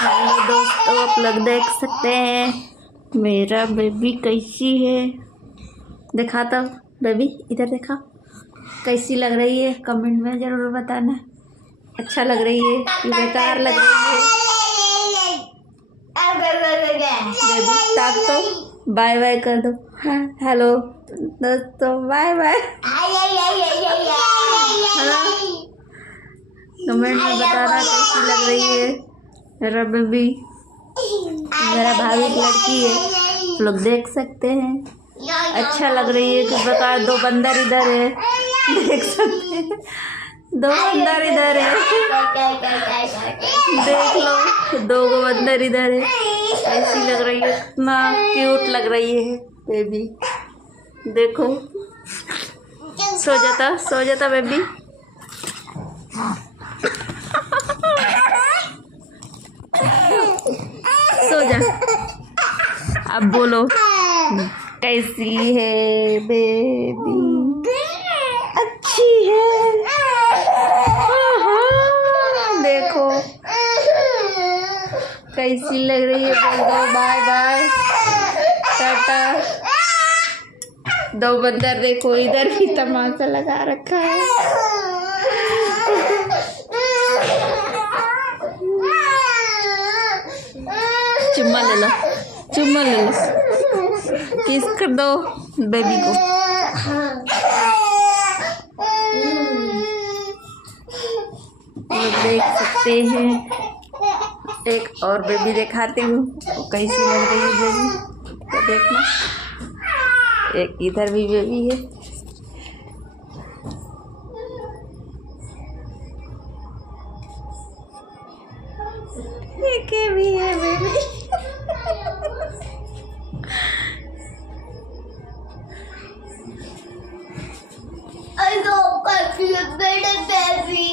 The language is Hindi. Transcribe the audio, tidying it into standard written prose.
हेलो दोस्तों, आप लोग देख सकते हैं मेरा बेबी कैसी है। देखा तो बेबी, इधर देखा कैसी लग रही है, कमेंट में ज़रूर बताना। अच्छा लग रही है कि बेकार लग रही है। बेबी ताक तो बाय बाय कर दो। हेलो दोस्तों, बाय बाय। कमेंट में बताना कैसी लग रही है मेरा बेबी। मेरा भाभी की लड़की है, आप लोग देख सकते हैं। अच्छा लग रही है कि बेकार दो बंदर इधर है, देख सकते हैं दो बंदर इधर है, देख लो दो बंदर इधर है। ऐसी लग रही है, कितना क्यूट लग रही है बेबी। देखो सो जाता बेबी। सो जा। अब बोलो कैसी है बेबी? अच्छी है। देखो कैसी लग रही है, बोल दो बाय बाय टाटा। दो बंदर देखो इधर भी तमाशा लगा रखा है। चुम्मा ले लो, चुम्मा ले लो, किस कर दो बेबी को। लोग देख सकते हैं, एक और बेबी दिखाती हूँ कैसी लग रही है बेबी, तो देखना। एक इधर भी बेबी है। एक भी है baby. I don't got you, baby.